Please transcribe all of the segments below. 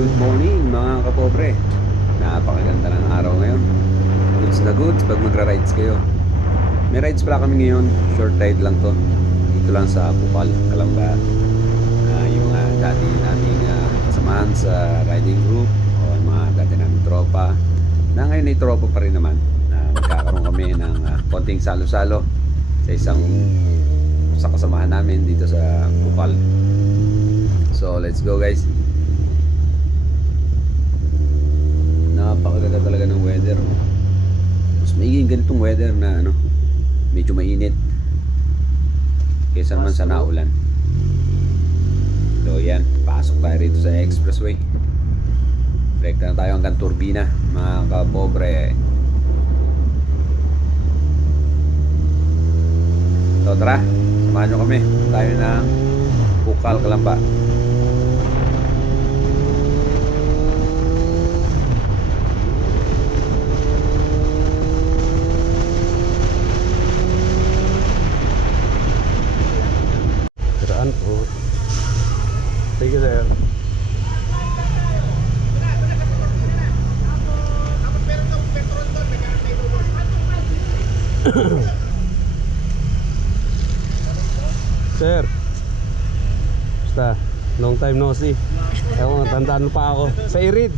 Good morning mga kapobre. Napakaganda ng araw ngayon. Goods na goods pag magra-rides kayo. May rides pala kami ngayon. Short ride lang to. Dito lang sa Bukal, Kalamba. Yung mga dati naming kasamahan sa riding group o yung mga dati naming tropa na ngayon ay tropa pa rin naman. Magkakaroon kami ng konting salo-salo sa kasamahan namin dito sa Bukal. So let's go guys. Napakaganda talaga ng weather. Mas maiging ganitong weather na medyo mainit kaysa naman sa naulan. So yan, pasok tayo rito sa expressway. Direkta na tayo hanggang Turbina mga kapobre. So tara, samahan nyo kami. Tayo ng Bukal, Kalamba. Po. Thank you, sir. Sir, basta long time no see. Ewan, tandaan pa ako sa Irid.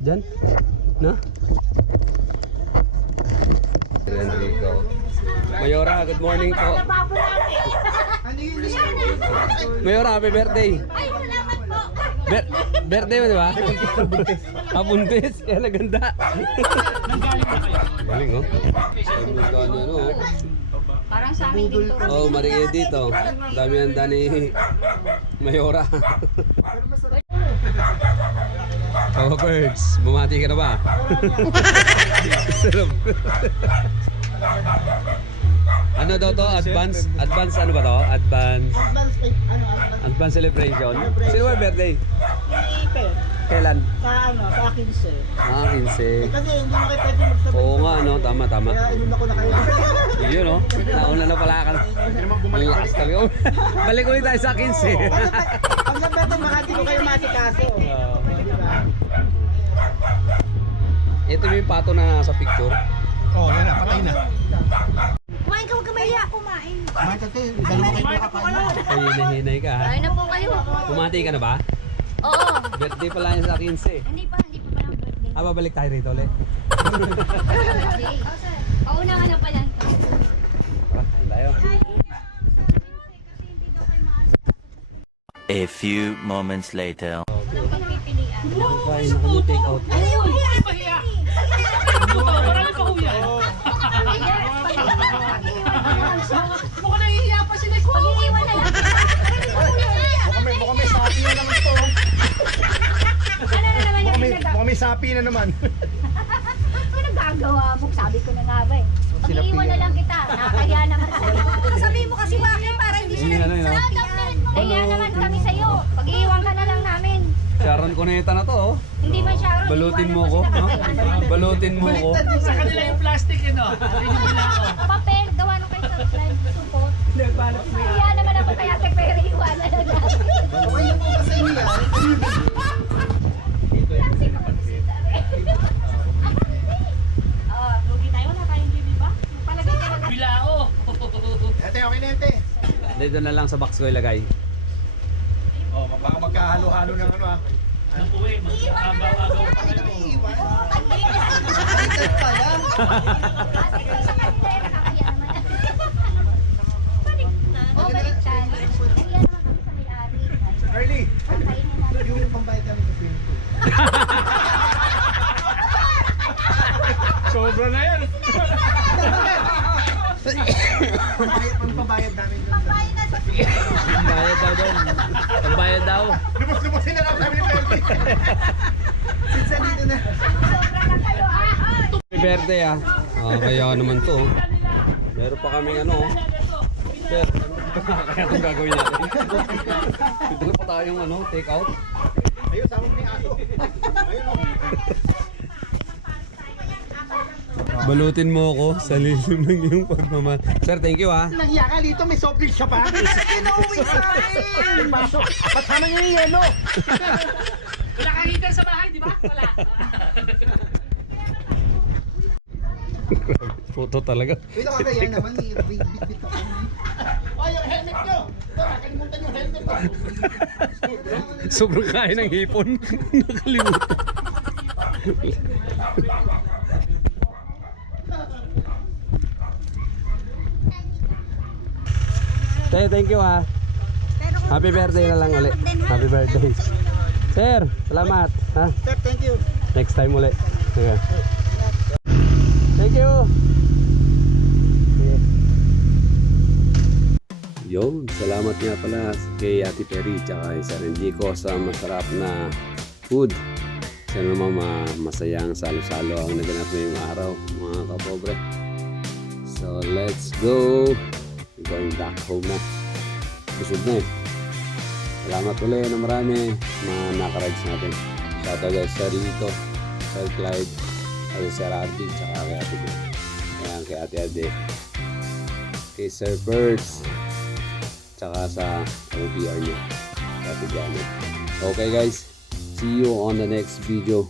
Dyan, no? Enrico Mayora, good morning po. Mayora, happy birthday. Ay, salamat po. Birthday mo, di ba? Buntis. Kaya naganda. Galing, oh. Parang sa amin dito. Oh, Maria dito. Dami ang dani Mayora. Oh, birds. Bumati ka na ba? Ano daw to? Advance ano ba to? Advance celebration. Sino ba birthday? Kailan? Sa 15. Ah, 15. Kasi hindi mo kayo pwede magsabi. Oo nga, no? tama. Kaya inuna ko na kayo. Yun oh. Nauna na pala ka. Ang lakas talaga. Balik ulit tayo sa 15. Pag nagbeto, makati ko kayo masikaso. Diba? Ito yung pato na nasa picture. Oo, yan na, patay na. Kumain ka, huwag ka mahiya. Kumain. Kumain ka kayo, dalawa kayo nakakain. Ay, hinahinay ka ha. Kain na po kayo. Pumati ka na ba? Oo. Birthday pala yun sa 15. Hindi pa palang birthday. Babalik tayo rito ulit. Pauna ka na pala. Tara, kain tayo. A few moments later. Walang pagpipilian. Kain na kami take out. Marami pa kuya. Mukha nahihiya pa sila ko. Pag-iiwan na lang. Mukhang may sapi na naman to. Ano na naman yung pinagawa? Mukhang may sapi na naman. Ano nagagawa mo? Sabi ko na nga ba eh. Pag-iiwan na lang kita. Nakakaya naman. Sabihin mo kasi Waki para hindi Yun na yun. Kaya naman kami sa'yo. Pag-iiwan ka na lang namin. Sharon Cuneta na to oh. Hindi man Sharon. Balutin iiwanan mo ko. sila. No? Balutin mo ko. Sa kanila yung plastic yun o. Yun yung bilao. Papel, gawa nung kayo sa slide support. Kaya naman ako kaya te pero iwanan na namin. Okay lang po kasi niya. Lugi tayo, wala tayong GB ba? Palagay ka na. Bilao. Ate, okay na ate. Dito na lang sa box ko ilagay. Oh, baka magkahalo-halo ng ano ah. Nang uwi, mag-agaw-agaw pa kayo. Baliktad pala. Sa kanila, nakakaya naman. Baliktad. Oo, baliktad. Nahiya naman kami sa may-ari. Early, Ang kainin namin. yung pambayad namin sa swimming pool. Sobra na yan. Pambayad namin dun. Pambayad na sa Bayad daw doon. Ang bayad daw. Lubos-lubosin na lang kami ni Perky. Sinsa dito na. sobrang nakalo. Happy birthday ah. Kaya naman to. oh. Meron pa kaming ano. oh. Sir, kaya itong gagawin natin. Dito pa tayong ano, take out. Ayun, sama mo yung aso. Ayun o. Balutin mo ako sa lilim ng iyong pagmamahal. Sir, thank you ah. Nahiya ka dito, may soft drink siya pa. Kinauwi sa akin. Pasok. Pasama niyo yung yelo. Wala kang heater sa bahay, di ba? Wala. Photo talaga. Uy, nakakaya naman. Bit-bit ako. Ay, yung helmet nyo. Nakalimutan yung helmet ko. Sobrang kain ng hipon. Nakalimutan. Thank you ah. Happy birthday na lang ulit. Happy birthday. Sir, salamat. Ha? Sir, thank you. Next time ulit. Okay. Thank you. Yo, salamat nga pala kay Ate Perry tsaka kay Sir Enrico sa masarap na food. Sana naman masayang salo-salo ang naganap ngayong araw, mga kapobre. So let's go. We're going back home na. Busog na eh. Salamat ulit na marami mga nakarides natin. Shoutout kay Sir Lito, Sir Clyde, kay Sir Arby, tsaka kay Ate Bea. Ayan, kay Ate Ade, kay Sir Birds, tsaka sa OBR niya, Ate Janet. Okay guys, see you on the next video.